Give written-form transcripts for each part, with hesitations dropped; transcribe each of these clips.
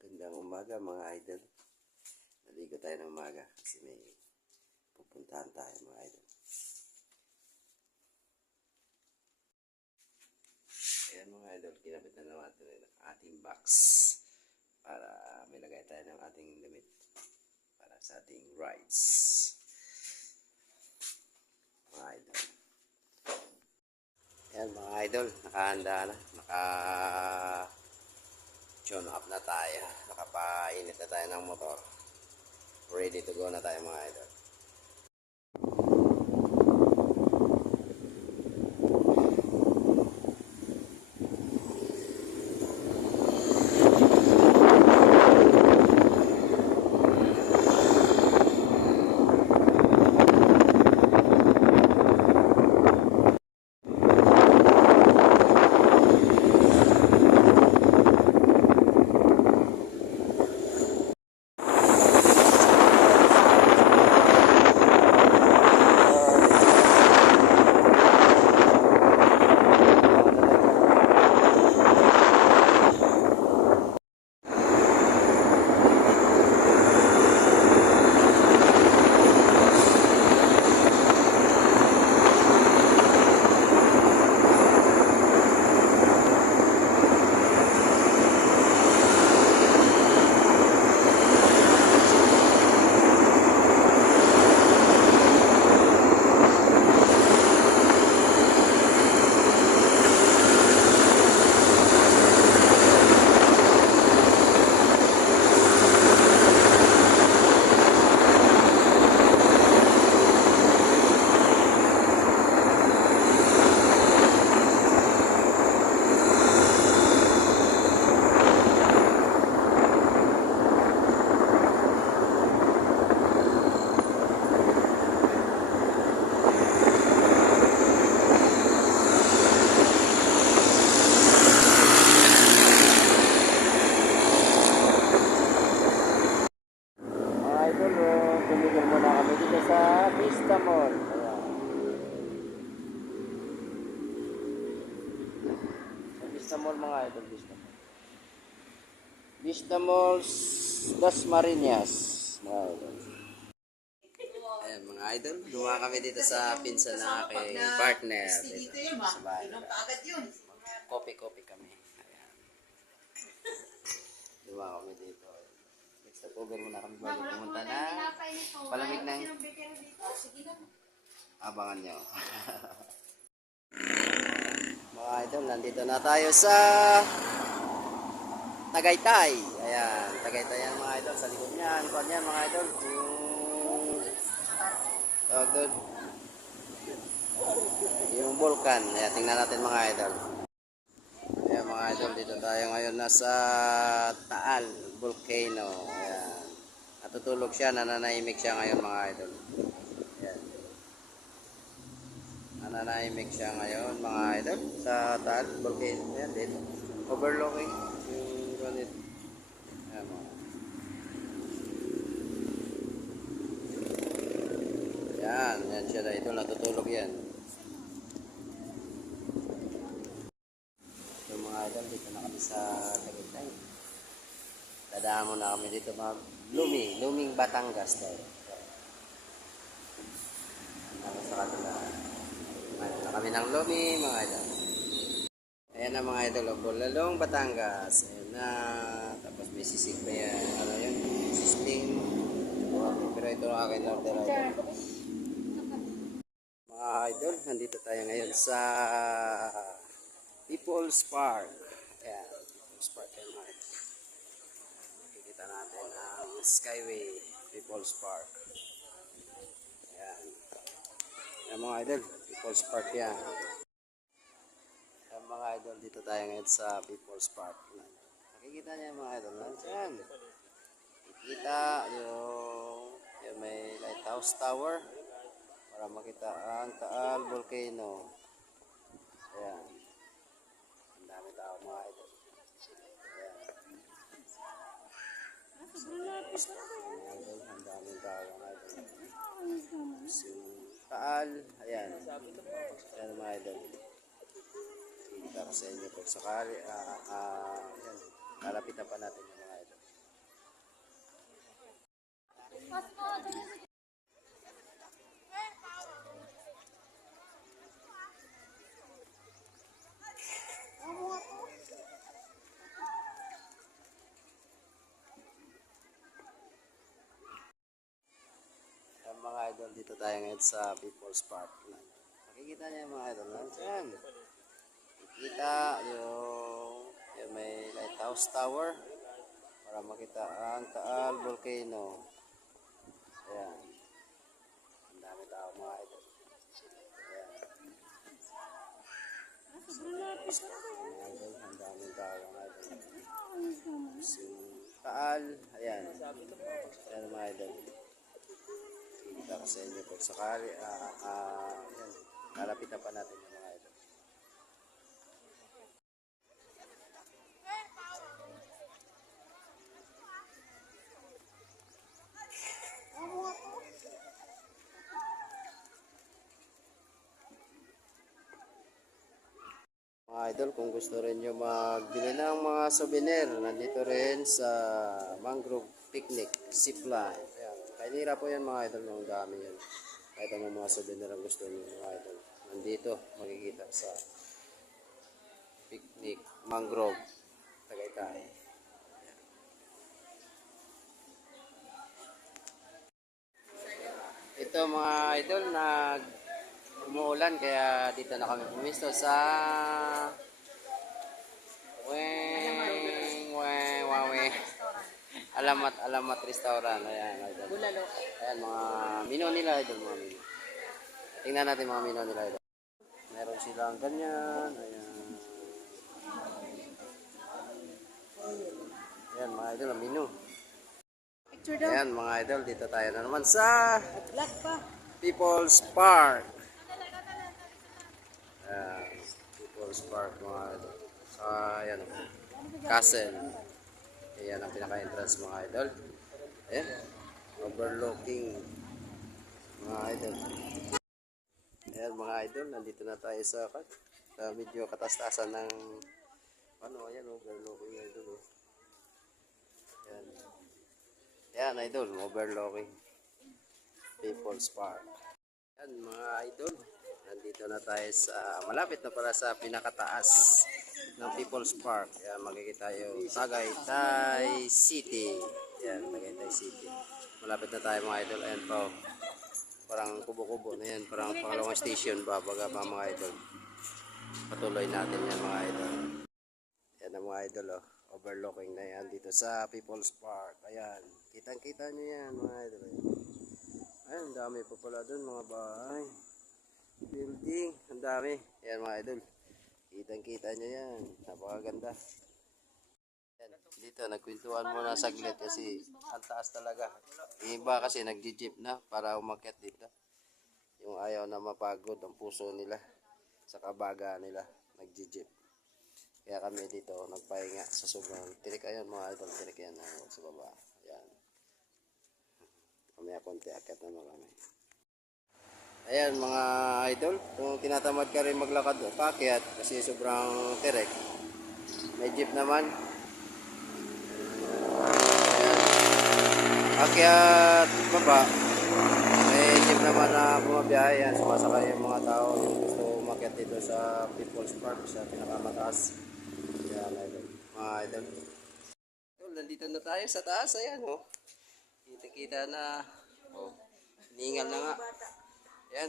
Magandang umaga mga idol. Naligo tayo ng umaga kasi may pupuntahan tayo mga idol. Ayan mga idol, kinabit na naman natin ang ating box para may lagay tayo ng ating damit para sa ating rides. Mga idol. Ayan mga idol, nakahanda na. Tune up na tayo. Nakapainit na tayo ng motor. Ready to go na tayo mga idol. Tumigil muna kami dito sa Vista Mall. Sa Vista Mall mga idol, Vista Mall. Vista Mall, Dasmariñas. Mga idol. Ayan mga idol, dumaan kami dito sa pinsan na aking partner. Dito sa bahay. Kopi-kopi kami. Ayan. Dumaan kami dito. Stop over muna kami bago pumunta na palamig ng abangan nyo. Mga idol, nandito na tayo sa Tagaytay. Ayan, Tagaytay yan mga idol. Sa likod niyan, kung yan mga idol, yung tawag doon, yung vulkan. Ayan, tingnan natin mga idol. Ayan mga idol, dito tayo ngayon nasa Taal Volcano. Ayan. Natutulog siya, nananahimik siya ngayon mga idol. Ayan. Nananahimik siya ngayon mga idol sa Taal Volcano. Ayan dito. Overlooking yung granite. Ayan mga. Ayan, yan siya na ito, natutulog yan. Dito na kami sa Tagaytay. Dadaan muna kami dito Luming Batangas tayo. Tapos sa kanila. Mayroon na kami ng Lumi, mga idol. Ayan na mga idol, Bulalong Batangas. Ayan na. Tapos may sisig pa yan. Ano yun? Sisling. Pero ito ang akin order idol. Mga idol, nandito tayo ngayon sa People's Park. Ayan, People's Park yan mga idol. Nakikita natin ang Skyway People's Park. Ayan. Ayan mga idol, People's Park yan. Ayan mga idol, dito tayo ngayon sa People's Park. Nakikita niya mga idol. Ayan. Nakikita yung may lighthouse tower para makita ang Taal Volcano. Ayan. Dami tao mga idol. Ayan. Ang dami tao mga idol. Taal. Ayan. Ayan mga idol. Kita ko sa inyo kung sakali. Ayan. Lalapitan pa natin yung mga idol. Mga idol, dito tayo ngayon sa People's Park. Makikita niyo yung mga idol. Diyan. Makikita yung may lighthouse tower para makita ang Taal Volcano. Ayan. Ang dami tao mga idol. Ayan. Ang daming tao mga idol. Si Taal. Ayan. Ayan mga idol. Kita ko sa inyo kung sakali yan, lalapitan pa natin yung mga idol. Mga idol, kung gusto rin nyo magbili ng mga souvenir, nandito rin sa Mangrove Picnic Zipline. Kainira po yan mga idol, ang dami yan. Kahit ang mga souvenir ang gusto nyo mga idol. Nandito, makikita sa Picnic Mangrove Tagaytay. Ito mga idol, umuulan kaya dito na kami pumisto sa Alamat Restaurant. Ayan, idol. Ayan, mga menu nila, idol. Mga menu. Tingnan natin mga menu nila, idol. Meron silang ganyan. Ayan. Ayan, mga idol, ang menu. Ayan, mga idol. Dito tayo na naman sa People's Park. Ayan, People's Park, mga idol. Sa, ayan, Castle. Ayan ang pinaka-entrance mga idol. Ayan. Overlooking mga idol. Ayan mga idol. Nandito na tayo sa medyo katastasan ng ayan overlooking idol. Ayan. Ayan idol. Overlooking People's Park. Ayan mga idol. Nandito na tayo sa malapit na pala sa pinakataas ng People's Park. Yan, makikita yung Tagaytay City. Yan, Tagaytay City. Malapit na tayo mga idol. Ayan po. Parang kubo-kubo na yan. Parang pangalawang station ba? Baga pa mga idol. Patuloy natin yan mga idol. Yan ang mga idol. Oh. Overlooking na yan dito sa People's Park. Ayan. Kitang-kita nyo yan mga idol. Ayan, dami pa pala dun mga bahay. Building. Ang dami. Ayan mga idol. Kitang-kita nyo yan. Napakaganda. Yan. Dito, nagkwentuhan muna saglit kasi ang taas talaga. Iba kasi nag-jeep na para umakyat dito. Yung ayaw na mapagod ang puso nila sa kabaga nila. Nag-jeep. Kaya kami dito nagpahinga sa sobrang tirik. Ayan mga idol. Tirik yan sa baba. Ayan. Kami konti akyat naman kami. Ayan mga idol, kung tinatamad ka rin maglakad o pakyat kasi sobrang tirek, may jeep naman. Ayan. Pakyat baba, may jeep naman na bumabiyahe. Ayan, sumasakay yung mga tao yung gusto umakyat dito sa People's Park sa pinakamataas. Ayan idol, mga idol. Nandito na tayo sa taas, ayan oh. Kita-kita na, oh, hiningal na nga. Ayan.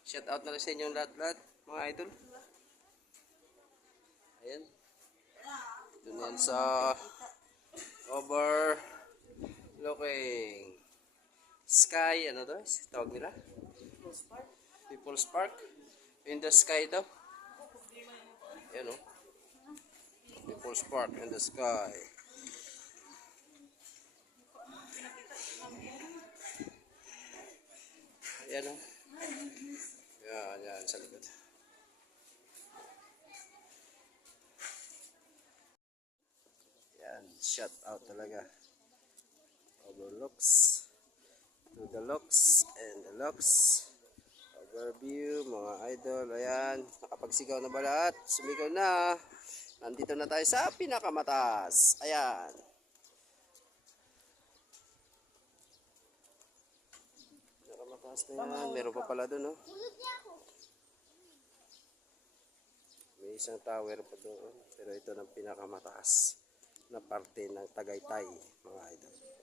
Shout out na rin sa inyong lahat-lahat, mga idol. Ayan. Doon yan sa overlooking sky. Ano to? Tawag nila? People's Park. In the sky daw. Ayan o. People's Park in the sky. Ayan o. Yan, sa likod. Yan, shut out talaga. Overlooks to the looks and the looks. Overview, mga idol. Ayan, nakapagsigaw na ba lahat? Sumigaw na. Nandito na tayo sa pinakamataas. Ayan. Taas na yan. Meron pa pala doon, no? May isang tower pa doon. Pero ito ang pinakamataas na parte ng Tagaytay, mga idol.